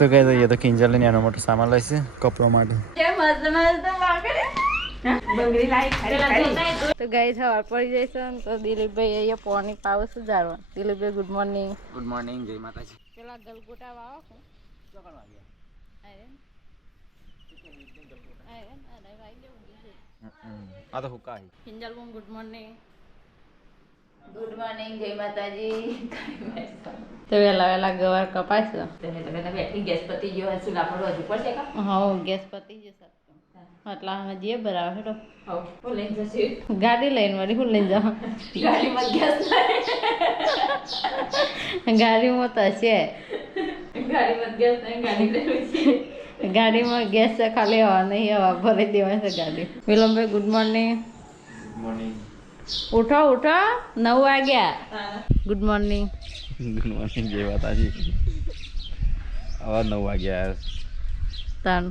તો કહે તો ये तो કિંજલ ને એનો મોટો સામાન લઈશે કપડો માટે તો ગાઈ સવાર પડી જાય છે ને તો દિલીપભાઈ અહીંયા પાણી પાવે છે જારવા. દિલીપભાઈ ગુડ મોર્નિંગ. ગુડ મોર્નિંગ જય માતાજી. પેલા ગલગોટા વાવો છો આ તો હુકા કિંજલ બોમ ગુડ મોર્નિંગ. ગુડ મોર્નિંગ જય માતાજી. તો વેલા ગવાર કપાય છે. ગેસ પતી ગયો હશે લાપડો હજુ પડશે કા? હા ગેસ પતી જશે એટલા અમે જે બરાબર હેડો હું લઈને જશે ગાડી લઈને વળી હું લઈને જાઉં ગાડીમાં ગેસ ગાડીમાં તો છે ગાડીમાં ગેસ નહીં ગાડી લેવી ગાડીમાં ગેસ છે ખાલી હવા નહીં હવા ભરી દેવાય છે ગાડી. વિલમભાઈ ગુડ મોર્નિંગ. Good morning. ઉઠો 9 વાગ્યા. Good morning. ગુડ મોર્નિંગ જય માતાજી. હવે 9 વાગ્યા તાન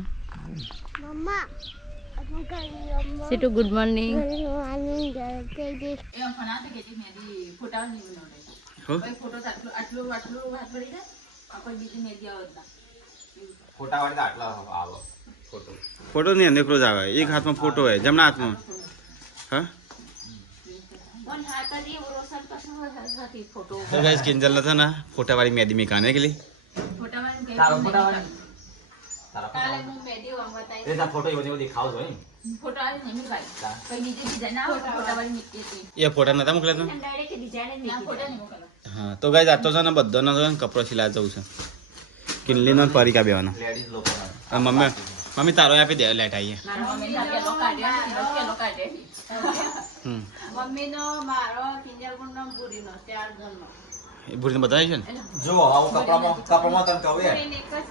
સીટુ ગુડ મોર્નિંગ. ફોટો નહીં નીકળો જ આવે એક હાથમાં ફોટો હોય જમણા હાથમાં હા तो गाइस किंजल ना था ना फोटा वाली मेहंदी में खाने के लिए ये फोटा नता मोकला था हाँ तो गाइस आज तो ना बद्दो ना कपड़ो सिला जाऊँ છે किनली ना परी का बेवाना मम्मी मम्मी तारो यहाँ पे दे लेट आई है મમ્મી નો મારો કિંજલ નો પૂરી નો 4 જણનો ભૂરી ને બતાવી છે ને જો આવું કપડામાં તને કહું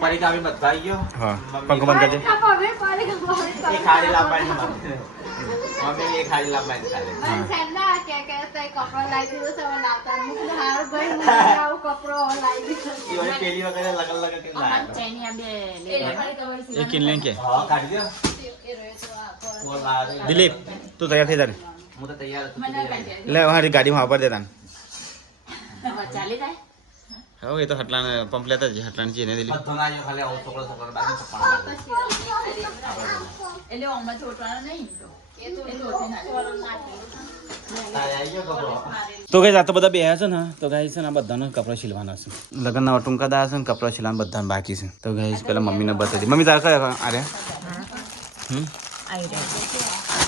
પરી કાવી બતાઈ ગયો હા પંખો બંધ કરજે એ ખાડી લાવવાની મમ્મી એ ખાડી લાવવાની ચાલે મન સેના કે તો કપડો લાવી દીધો છે નાતા મુકનો હાર ભાઈ મને આવું કપડો લાવી દીધો એ પેલી વખતે લગન કે લાવ્યો ચેની આ બે ये किनले के હા કાઢી દો ઓ લા दिलीप तू तैयार થઈ જા હું તો તૈયાર છું ले हमारी गाड़ी में वापर देता ચાલી જાય हो ये तो हटलान पंप लेता जी हटलान चाहिए नहीं दिलीप બધો ના જો ખાલી આવું છોકરો બાકી પકડવા એટલે ઓમાં છોટવાનો નહીં એ તો તારે આવી ગયો કપડો તો ગાઈસ આ તો બધા બેહ્યા છે ને તો ગાઈસ છે ને આ બધાનો કપડો સિલવાના છે લગનના ટૂંકા દા છે ને કપડો સિલવાના બધાને બાકી છે તો ગાઈસ પેલા મમ્મીને બતાવી દી મમ્મી તાર કયા અરે આવી જાય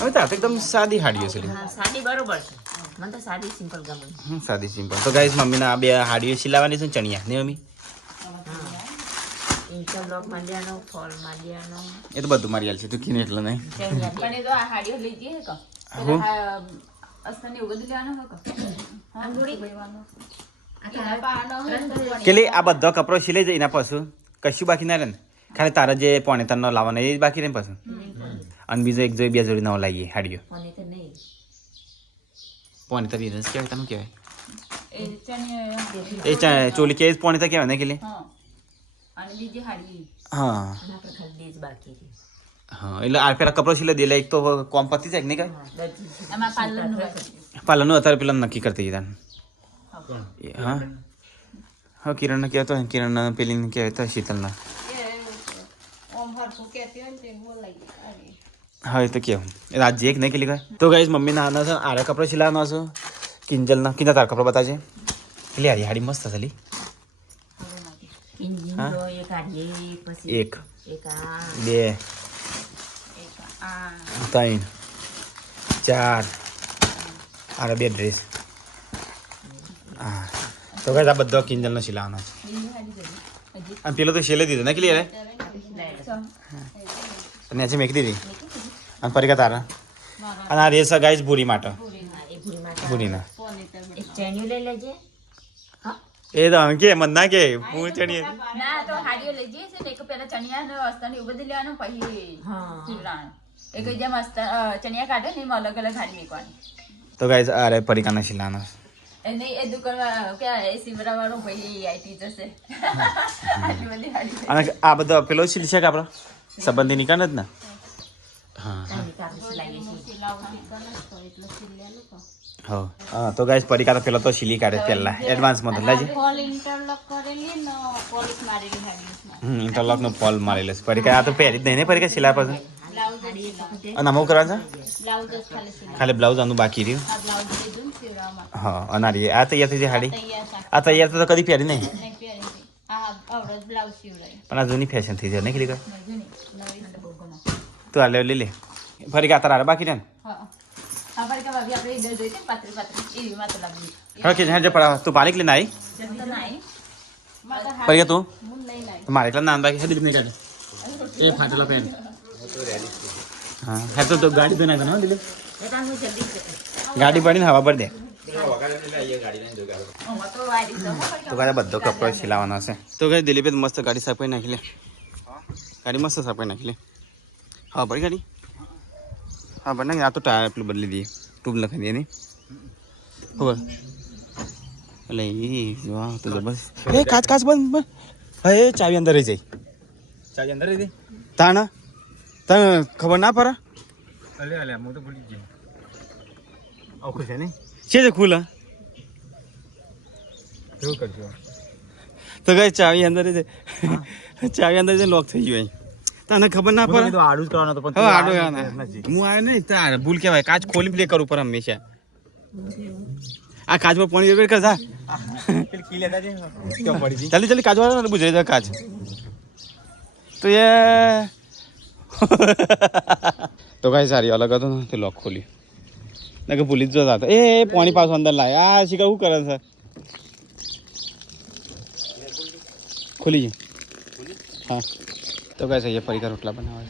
હવે તાર તો એકદમ સાદી હાડીઓ છે સાડી બરોબર છે મને તો સાડી સિમ્પલ ગમે સાદી સિમ્પલ તો ગાઈસ મમ્મીને આ બે હાડીઓ સિલાવાની છે ને ચણિયા ને મમ્મી ઇન્ટરલોક માંડ્યાનો ફોલ માંડ્યાનો એ તો બધું મારી હાલ છે તું કીને એટલે નહીં પણ એ તો આ હાડીઓ લઈ જઈએ કો હું અસ્તની ઉગદ લેવાનો હકો આંગુડી ભરવાનો કેલી આ બધો કપડો સિલાઈ જાય એના પાછું કશું બાકી ના રહે ને ખાલી તારા જે પોણે તન લાવવાના એ જ બાકી રહે પાછું અને બીજો એક જોઈ બે જોડી નવો લાવીએ હાડીઓ મને તો નહીં પોણે તો બીરસ કહેવાય તમે કહેવાય એ ચણી એ ચોલી કે પોણે તો કહેવાય ને કેલી હા અને બીજી હાડી હા આપણે ખાલી જ બાકી છે હા એટલે આ પેલા કપડો સિલાઈ દે એક તો કોમ પતી જાય નહીં કઈ એમાં પાર્લરનું પાલનનું અત્યારે પેલા નક્કી કરતી હતા હા હા કિરણને કહેતો હોય કિરણને પેલીને કહેતો શીતલના હા એ તો કેવું એ આજે એક નહીં કેલી કાંઈ તો ગાઈસ મમ્મીના આના છે આરે કપડો સિલાવાનો છે કિંજલના કિંજલ તાર કપડો બતાવજે એટલે હારી હાડી મસ્ત થલી ઇન્જિન તો એક હાડી પછી એક એક આ બે એક આ 3 4 આરે બે ડ્રેસ હા તો ગાઈસ આ બધો કિંજલનો સિલાવાનો છે અને પેલો તો સિલાઈ દીધો ને ક્લિયર અને આજે મેકી દીધી અને ફરી તારા અને આ રેસ ગાઈસ ભૂરી માટે ભૂરીના એક ચેન્યુ લઈ લેજે એ તો આમ કે મન ના કે હું ચણીએ ના તો હાડીઓ લઈ જઈએ છે ને એક પેલા ચણિયા ને અસ્તાની ઉબધી લેવાનું પછી ચીરવાનું એક જેમ ચણિયા કાઢે ને એમાં અલગ અલગ હાડી મેકવાની તો ગાઈસ અરે પરિકાના શિલાના એને એ દુકાનમાં કે એસી બરાબર ભાઈ આઈટી જશે આટલી બધી હાડી અને આ બધો પેલો શીલ છે કે આપણો સંબંધી નિકાલ જ ને હા હા તો ગાઈસ પડીકા તો પેલા તો સીલી કાઢે પહેલા એડવાન્સમાં તો લાજી પોલ ઇન્ટરલોક કરેલી ને પોલિશ મારેલી હાડી ઇન્ટરલોક નો પોલ મારેલો છે પડીકા આ તો પહેરી જ નહીં ને પડીકા સિલા પછી બ્લાઉઝ અને અમુક કરવા છે ખાલી ખાલી બ્લાઉઝ આનું બાકી રહ્યું આ બ્લાઉઝ લીધું ને સીવડાવવા હા અનારી આ તૈયાર થઈ જાય હાડી તૈયાર શાક આ તૈયાર તો કદી પહેરી નહીં નહીં પહેરી આ આવડત બ્લાઉઝ સીવડાય પણ આ જૂની ફેશન થઈ જાય નહીં ખરી નવી તું આ લે લે ફરી કા તારા બાકી રહે ને હા આ પર કે ભાભી આપણે ઈડર જોઈતી પાતળી પાતળી એવી માત્ર લાગી હા કે હેડ પડા તું પાલિક લઈને આવી જતો નાઈ ફરી તું હું નહીં લાવી તો મારે એકલા નાન બાકી હેડી નહીં કાઢે એ ફાટેલા પેન હા હે તો ગાડી તો નાખ ને દિલે એતા હું જલ્દી છે ગાડી પડીને હવા ભર દે તો વાડી તો તો કાલે બધો કપડો સિલાવવાનો છે તો કઈ દિલીપે મસ્ત ગાડી સાફ કરી નાખી લે ગાડી મસ્ત સાફ કરી નાખી લે હા પડી ગાડી હા બને આ તો ટાયર પેલું બદલી દઈએ ટ્યુબ લખાઈ દઈએ નહીં ખબર એટલે એ વાહ તો બસ એ કાચ કાચ બંધ હે ચાવી અંદર રહી જાય ચાવી અંદર રહી દે તાણ તને ખબર ના પડે અલે અલે હું તો ભૂલી ગયો આખું છે નહીં છે ખુલ્લા એવું કરજો તો કઈ ચાવી અંદર જ ચાવી અંદર જ લોક થઈ ગયું તને ખબર ના પડે તો આડું જ કરવાનો તો પણ આડું હું આવ્યો નહીં તાર ભૂલ કહેવાય કાચ ખોલી પ્લે કરું પર હંમેશા આ કાચમાં પાણી વેર કર જા જલ્દી જલ્દી કાચ વાળો બુજરી જા કાચ તો એ તો કઈ સારી અલગ હતો ને તે લોક ખોલી ના કે ભૂલી જ જતા એ પાણી પાછું અંદર લાય આ શીખર શું કરે છે ખુલી હા તો કઈ છે ફરી રોટલા બનાવે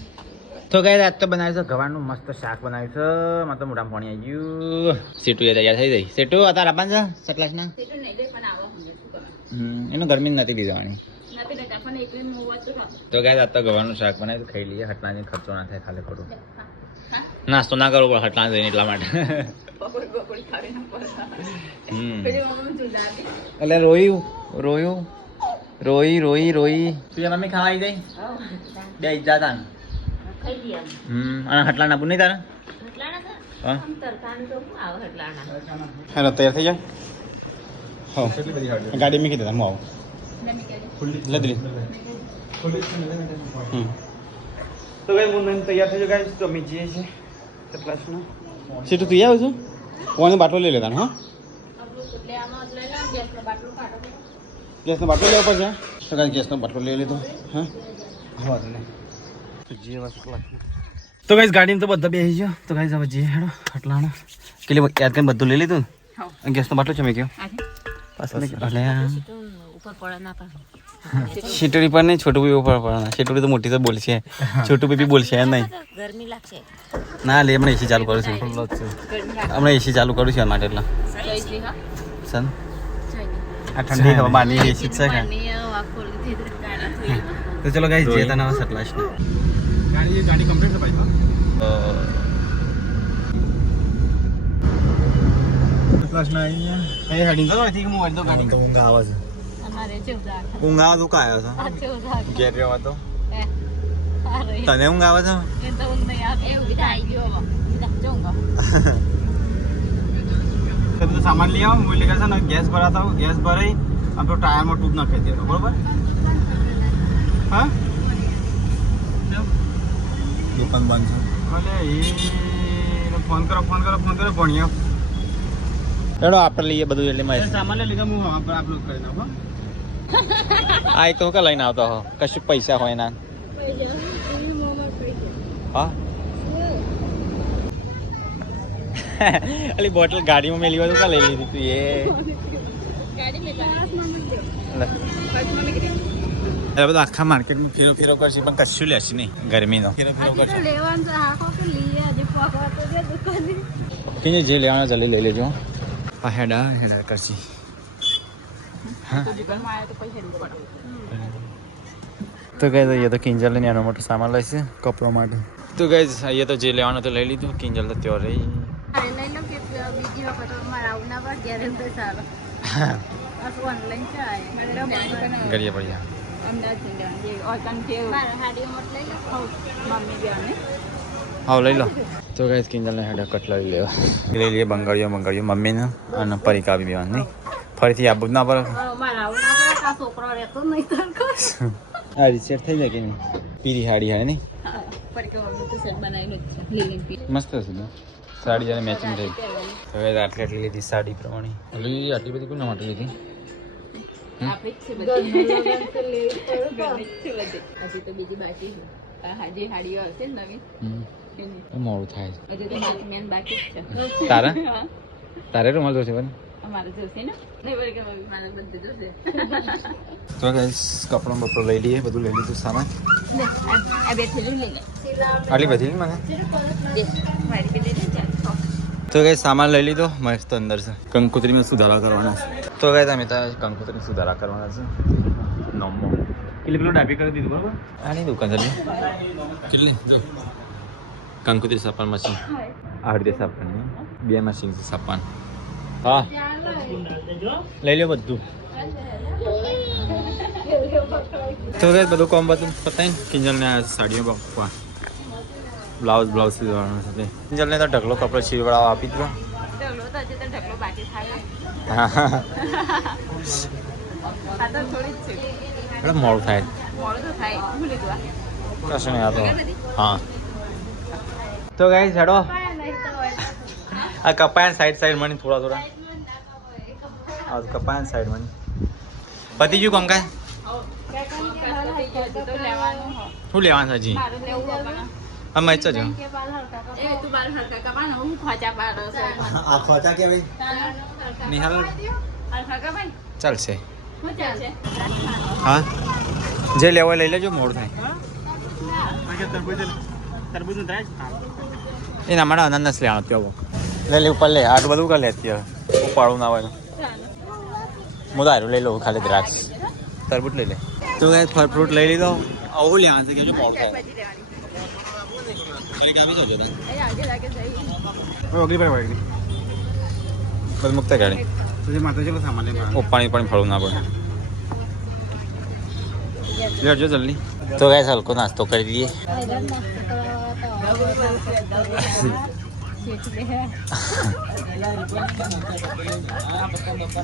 તો કઈ આજ તો બનાવ્યું છે ગવાનું મસ્ત શાક બનાવ્યું છે મતલબ મોટા પાણી આવી ગયું સીટું એ તૈયાર થઈ જાય સીટું અત્યારે આપવાનું છે સટલાસના સીટું નહીં લે પણ આવો હું શું કરવા એનું ગરમી નથી લીધવાની નથી લેતા પણ એકલી મોવા તો તો કઈ આજ તો ગવાનું શાક બનાવ્યું ખાઈ લઈએ હટલાની ખર્ચો ના થાય ખાલી ખોટું હા નાસ્તો ના કરવો પડે હટલા જઈને એટલા માટે બપોરી ખાવી ના પડે પેલી મમ્મી ચૂલાવી એટલે રોયું રોઈ તું મમ્મી ખાવા આવી જાય બે ઈજા તા ખાઈ ગયા અને હટલા ના નહીં તારા હટલાણા હા તરકાનું તો હું આવે હટલાણા હેલો તૈયાર થઈ જાય હા ગાડી મૂકી દેતા હું આવું લદરી તો ગાઈસ હું તૈયાર થઈ ગયો ગાઈસ તો અમે જઈએ છીએ સપ્લાસનો સીટું તું આવું છું કોને બાટલો લઈ લેતા હા ગેસનો બાટલો લેવો પડશે તો કાંઈ ગેસનો બાટલો લઈ લીધો હા હા તો ગાઈસ ગાડીમાં તો બધા બેસી ગયો તો ગાઈસ હવે જઈએ હેડો હટલાનો કેટલી યાદ કરીને બધું લઈ લીધું ગેસનો બાટલો છે મેં કહ્યું અલે ઉપર પડે ના પાડે શીટોડી પર નહીં છોટું બી ઉપર પડે શીટોડી તો મોટી તો બોલશે છોટું બી બોલશે નહીં ગરમી લાગશે ના લે હમણાં એસી ચાલુ કરું છું હમણાં એસી ચાલુ કરું છું માટે એટલા સન આ ઠંડી હવા બહારની એસી જ છે કે તો ચલો ગાઈસ જે તને હવે સટલાશ ગાડી કમ્પ્લીટ છે ભાઈ સટલાશ ના અહીંયા એ હેડિંગ તો નથી કે મોબાઈલ તો ગાડી તો ઊંઘ આવે છે અમારે જેવડા ઊંઘ આવે તો કા આવ્યો આ જેવડા ઘેર રહેવા તો અરે તને ઊંઘ આવે છે એ તો ઊંઘ નહીં આવે એવું બી આવી ગયો જોંગો બધું સામાન લઈ આવો હું લેખા છે ને ગેસ ભરાતા હું ગેસ ભરાઈ આપણો ટાયરમાં ટ્યુબ નાખી દેતો બરોબર હા દુકાન બંધ છે એ ફોન કરો ભણ્યા એડો આપણે લઈએ બધું એટલે માહિતી સામાન લઈ લીધા હું અપલોડ કરી નાખો આ એક તો કે લઈને આવતો હો કશું પૈસા હોય ના હા અલી બોટલ ગાડીમાં મેલી હોય તો કા લઈ લીધી તું એ અરે બધા આખા માર્કેટમાં ફેરો કરશે પણ કશું લેશે નહીં ગરમીનો ફેરો કરશે કે જે લેવાના જલ્દી લઈ લેજો આ હેડા કરશી દુકાનમાં આવ્યો તો પૈસા નહીં પડે તો ગઈ અહીંયા તો કિંજલ ને એનો મોટો સામાન લઈશે કપડો માટે તો ગઈ અહીંયા તો જે લેવાનું તો લઈ લીધું કિંજલ તો ત્યાં રહી લઈ લો કે બીજી વખત મારા આવું ના પડે ત્યારે તો સારો ઓનલાઈન છે કરીએ પડ્યા અમદાવાદ જે ઓતન જે મારા હાડી મત લઈ લો મમ્મી બેને હા લઈ લો તો ગાઈસ કિંજલને હેડા કટલા લઈ લેવા લઈ લઈએ બંગાળીઓ મમ્મીને અને પરિકા બી બેવાનું નહીં ફરીથી આ બધું ના પર આ રીસેટ થઈ જાય કે નહીં પીરી હાડી હાડે નહીં મસ્ત હશે ને સાડી જ્યારે મેચિંગ થઈ હવે આટલી લીધી સાડી પ્રમાણે આટલી બધી કોના માટે લીધી મોડું થાય તારા તારે રૂમાલ જોશે બને તો ગાઈસ કપડો બપડો લઈ લઈએ બધું લઈ લીધું સામાન આટલી બધી મને તો ગાઈસ સામાન લઈ લીધો મસ્ત અંદર છે કંકોત્રીમાં સુધારા કરવાના છે તો ગાઈસ અમે તો કંકોત્રીમાં સુધારા કરવાના છે નોમો કેટલી પેલો ડાબી કરી દીધું બરાબર આની દુકાન ચાલી કેટલી જો કંકોત્રી સાપાન મશીન આડે સાપાન 2 મશીન છે સાપાન હા લઈ લો બધું તો ગાઈસ બધું કામ બધું પતાઈને કિંજલને આ સાડીઓ બાપવા બ્લાઉઝ સીવવાનું છે કિંજલને તો ઢગલો કપડો સીવડાવવા આપી દીધો મોડું થાય કશું નહીં આ તો હા તો ગાઈસ હેડો આ કપાયન સાઈડ મને થોડા આ કપાયન સાઈડ મને પતિ ગયું કામ કાય શું લેવાનું છે હજી અમે જ જો આ ખોચા કે ભાઈ નિહાલ ચાલશે હા જે લેવા લઈ લેજો મોડ થાય એના માટે અનાનસ લેવાનો ત્યાં લઈ લે ઉપર લે આટલું બધું કરી લે અત્યારે ઉપાડું ના હોય હું દારૂ લઈ લઉં ખાલી દ્રાક્ષ તરબૂચ લઈ લે તો ફળ ફ્રૂટ લઈ લીધો આવું લેવાનું છે કે જો મોડ થાય બધું મુક્ત ગાડી પાણી ફળવું ના પડે લેજો જલ્દી તો ગાઈસ હલકો નાસ્તો કરી દઈએ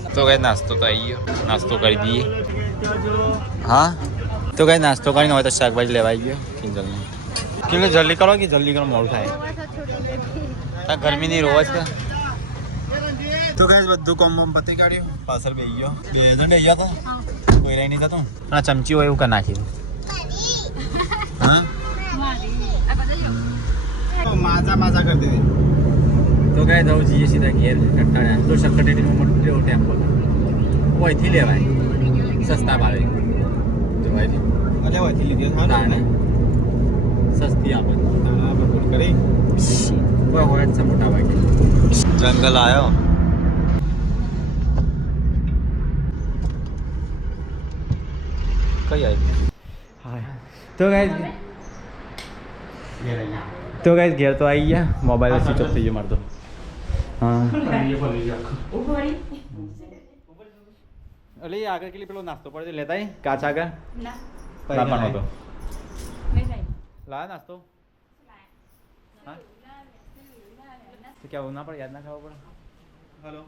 તો ગાઈસ નાસ્તો તો આવી ગયો નાસ્તો કરી દઈએ હા તો ગાઈસ નાસ્તો કરીને હોય તો શાકભાજી લેવાઈ ગયો કિંજલને કેટલું જલ્દી કરો કે જલ્દી કરો મોડું થાય ગરમીની રોજ કે તો ગાઈસ બધું કોમ પતી કાઢ્યું પાછળ બેસી ગયો 2 જણ બેસી ગયા તો કોઈ રહી નહીં થતું આ ચમચી હોય એવું કરી નાખ્યું હા માજા કરી દીધી તો ગાય દઉં જઈએ સીધા ઘેર કંટાળ્યા તો શક્કરટેટીમાં મોટો ટેમ્પો ઓયથી લેવાય સસ્તા ભાવે જોવાય અરે ઓયથી લીધી તાણે સસ્તી આપે કરી કોઈ હોય છે મોટા ભાગે જંગલ આવ્યો કઈ આવી તો ગાઈસ ઘેર તો આવી ગયા મોબાઈલ સ્વિચ ઓફ થઈ ગયો મારતો હા અલે આગળ કેટલી પેલો નાસ્તો પડે લેતા કાચ આગળ લાવવાનો હતો લાવ નાસ્તો હા તો ક્યાં ના પડે યાદ ના ખાવા પડે હલો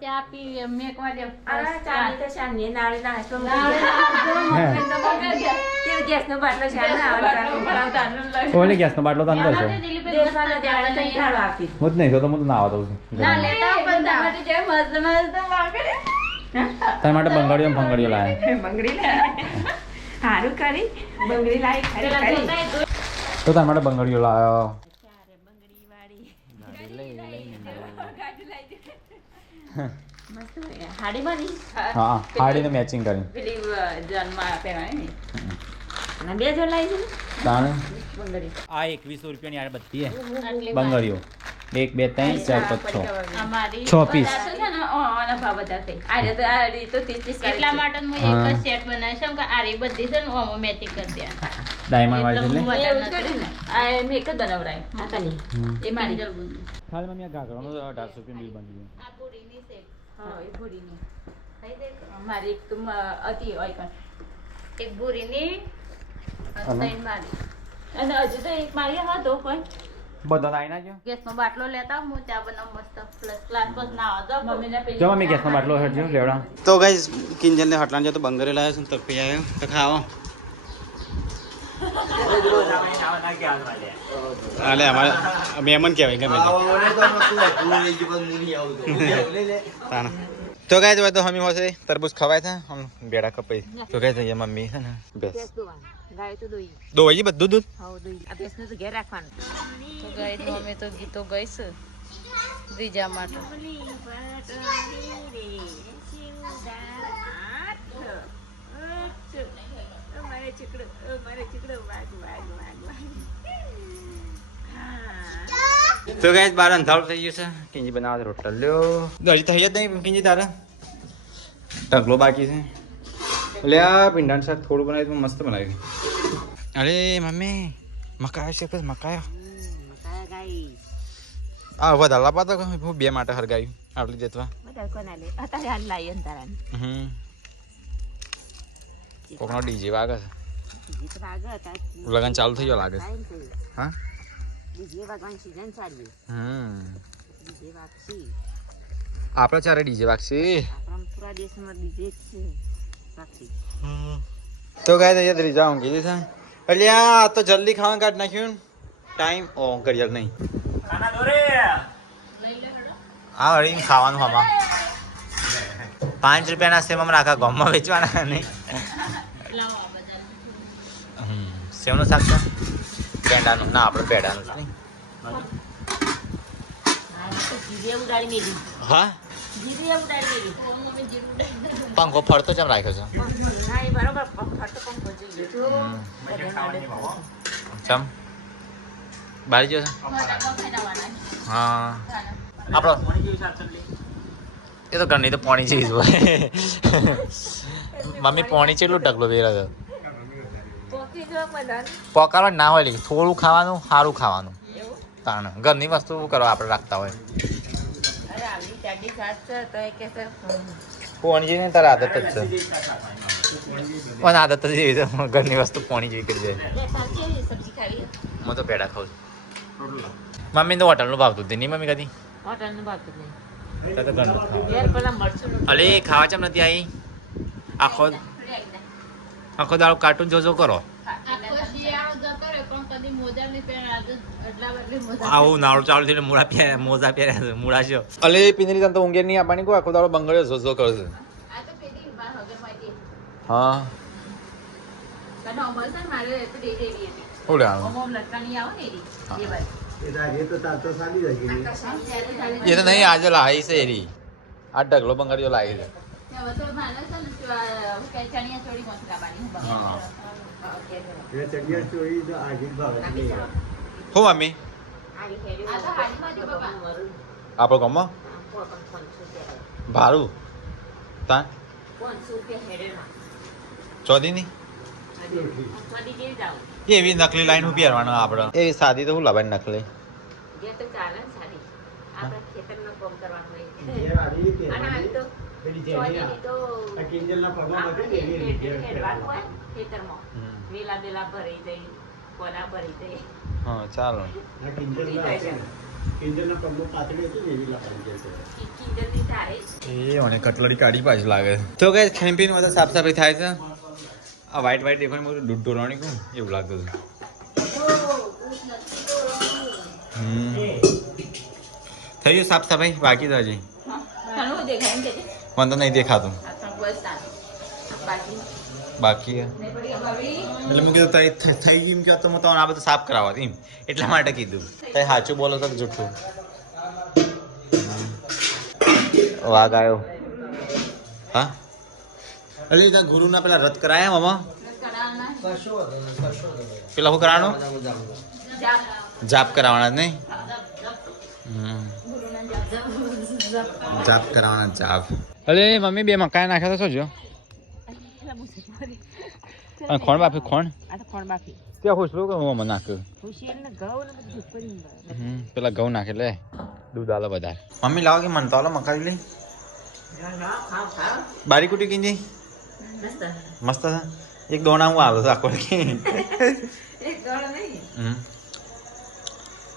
ચા પી મેકવા દે ચા તો શાને નાળી ના હસો કે ગેસ નો બાટલો શાને આવતા ઓલે ગેસ નો બાટલો તો અંદર છે દેશવાના ત્યાં તો ઈઠાળો આપી હું જ નહીં તો હું તો ના આવતો ના લેતા પણ તમારે જે મસ્ત વાગડે તાર માટે બંગાળીઓ ફંગાળીઓ લાયા બંગડી લે સારું કરી બંગડી લાવી ખરી તો તાર માટે બંગાળીઓ લાયો બંગડી વાળી મસ્ત હાડી બની હા હાડીને મેચિંગ કરી પેલી જન્મ પહેરવાની ને બે જણ લાવી છે તાણે બંગડી આ 2100 રૂપિયાની આ બધી બંગાળીઓ 1 2 3 4 5 6 અમારી 6 પીસ છે ને ઓના ભાવ બધા થઈ આ તો 30 એટલા માટે હું એક જ સેટ બનાવીશ કેમ કે આરી બધી છે ને ઓમાં મેચિંગ કરી દે ડાયમંડ વાળી એટલે એવું કરી ને આ મેં એક જ બનાવરાય આ કની એ મારી જલ્દી ખાલી મમ્મી આ ઘાઘરાનો 1800 રૂપિયા બિલ બની ગયું આ પૂરીની સેટ હા એ ભૂરીની થઈ દે મારી એક તો અતિ હોય પણ એક ભૂરીની અને ત્રણ મારી અને હજુ તો એક મારી હતો કોઈ બધો લાવી નાખ્યો ગેસનો બાટલો લેતા હું ચા બનાવ મસ્ત પ્લસ ક્લાસ બસ ના આવતો મમ્મીને પેલી જો મમ્મી ગેસનો બાટલો હેડજો લેવડા તો ગાઈસ કિંજલને હટલાન જો તો બંગરે લાવ્યો છું તો પી આવ્યો તો ખાવો અલે અમારે મહેમાન કહેવાય ગમે તો ગાય તો હમી હોશે તરબૂચ ખવાય છે હમ બેડા કપાઈ તો ગાય છે મમ્મી છે ને બેસ ગાય તો દોઈ દોઈ બધું દૂધ હા દોઈ આ ભેંસને તો ઘેર રાખવાનું તો ગાય મમ્મી તો ગીતો ગઈશ ત્રીજા માટે તો ગાય બાર અંધારું થઈ ગયું છે કિંજી બનાવવા રોટલ લ્યો હજી થઈ જ નહીં કિંજી તારે ઢગલો બાકી છે એટલે આ ભીંડાનું શાક થોડું બનાવ્યું તો મસ્ત બનાવ્યું અરે મમ્મી મકાયા છે કસ મકાયા આ વધારે લાપા તો હું બે માટે હરગાયું આટલી દેતવા કોકનો ડીજે વાગે છે લગન ચાલુ થઈ ગયો લાગે છે હા આપણે ચારે ડીજે વાગશી તો ગાય તૈયાર ત્રીજા ઊંઘી દીધા એટલે આ તો જલ્દી ખાવા કાઢ નાખ્યું ટાઈમ ઓ કરિયર નહીં હા હળી ખાવાનું આમાં 5 રૂપિયાના સેમ આખા ગામમાં વેચવાના નહીં સેવનું શાક છે પેંડાનું ના આપણે પેંડાનું નહીં હા પંખો ફરતો જેમ રાખ્યો છે ચમ બારી ગયો છે હા આપણો એ તો ઘરની તો પાણી છે મમ્મી પાણી છે એટલું ઢગલો વેરા છે પકારવા ના હોય લે થોડું ખાવાનું સારું ખાવાનું તાણ ઘરની વસ્તુ કરવા આપણે રાખતા હોય પોણી જેવી તારે આદત જ છે પણ આદત જ એવી છે ઘરની વસ્તુ પોણી જેવી કરી જાય હું તો પેડા ખાઉં છું મમ્મી તો હોટલનું ભાવતું હતી નહીં મમ્મી કદી હોટલનું ભાવતું નહીં અલે ખાવા ચમ નથી આવી આખો દાડો કાર્ટૂન જોજો કરો આવું નાળું ચાલુ થઈને મોજા પહેર્યા છે મૂળા છે અલે પિંજરી તને તો ઊંઘે નહીં આપવાની કોઈ આખો દાડો બંગડ્યો જોજો કરશે હા ઓલે એ તો નહીં આજે લાવી છે એરી આ ઢગલો બંગડ્યો લાવી છે હું મમ્મી આપણો ગામમાં ભાડું તા ચોધી ની એવી નકલી લાઈન હું પહેરવાનો આપણે એ સાદી તો હું લાવવાની નકલી હા ચાલો એ કટલરી કાઢી પાછી લાગે તો કઈ ખાઈ પીને બધા સાફ સફાઈ થાય છે આ વ્હાઈટ દેખાય બધું દૂધ ઢોળવાની કહું એવું લાગતું હતું થઈ ગયું સાફ સફાઈ બાકી તો હજી મને તો નહીં દેખાતું બાકી એટલે મેં કીધું થઈ ગયું એમ કહો તો હું તમને આ બધું સાફ કરાવવા એમ એટલા માટે કીધું તઈ સાચું બોલો તો જૂઠું વાઘ આવ્યો હા અરે ત્યાં ગુરુના પેલા રદ કરાયા મામા પેલા શું કરાવવાનું જાપ કરાવવાના જ નહીં જાપ કરાવવાના જાપ અરે મમ્મી બે મકાઈ નાખ્યા તો જો ખોણ બાફી ખોણ ત્યાં ખુશલું કે હું નાખ્યું પેલા ઘઉં નાખે લે દૂધ આલો વધારે મમ્મી લાવો કે મન તો આલો મકાઈ લઈ બારી કુટી કીધી મસ્ત છે એક દોણા હું આવ્યો આખો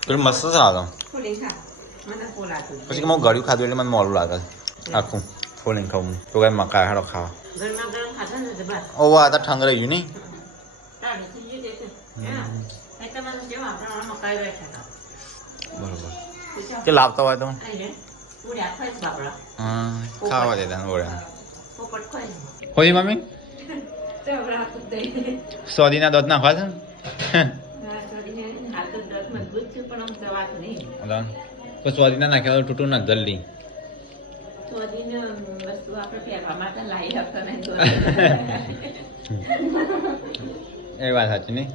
પેલું મસ્ત ચાલે પછી કે મારું ગળ્યું ખાધું એટલે મને મોડું લાગે આખું ફોલીને ખાવું તો કઈ મકાઈ હાડો ખાવા ઓ આ તો ઠંગ રહી ગયું નહીં બરોબર કે લાવતા હોય તો હા ખાવા દેતા ઓળ્યા હોય મમ્મી સોદીના દૂધ નાખવા છે તો સ્વાદીના નાખ્યા તૂટું ના જલ્દી એ વાત સાચી નહીં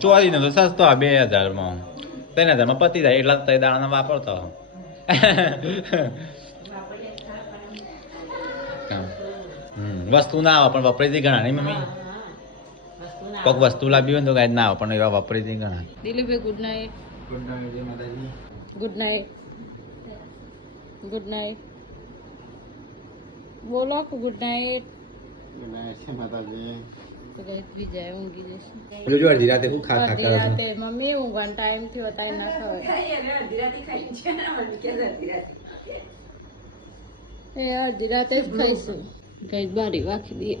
ચોરીને તો સસ્તો આ 2000માં 3000માં પતી જાય એટલા તો દાણા વાપરતો વસ્તુ ના આવે પણ વપરાય ઘણા નહીં મમ્મી કોઈક વસ્તુ લાવી હોય તો કાંઈ ના આવે પણ એવા વપરાય ઘણા Dilipbhai good night good night good night બોલો ગુડ નાઇટ તો કઈ બી જાય ઊંઘી જશે જો અડધી રાતે હું ખા ખા કરે રાતે મમ્મી ઊંઘવાનો ટાઈમ થયો તાઈ ના ખવાય એ અડધી રાતે જ ખાઈશું કઈ બારી વાખી દઈએ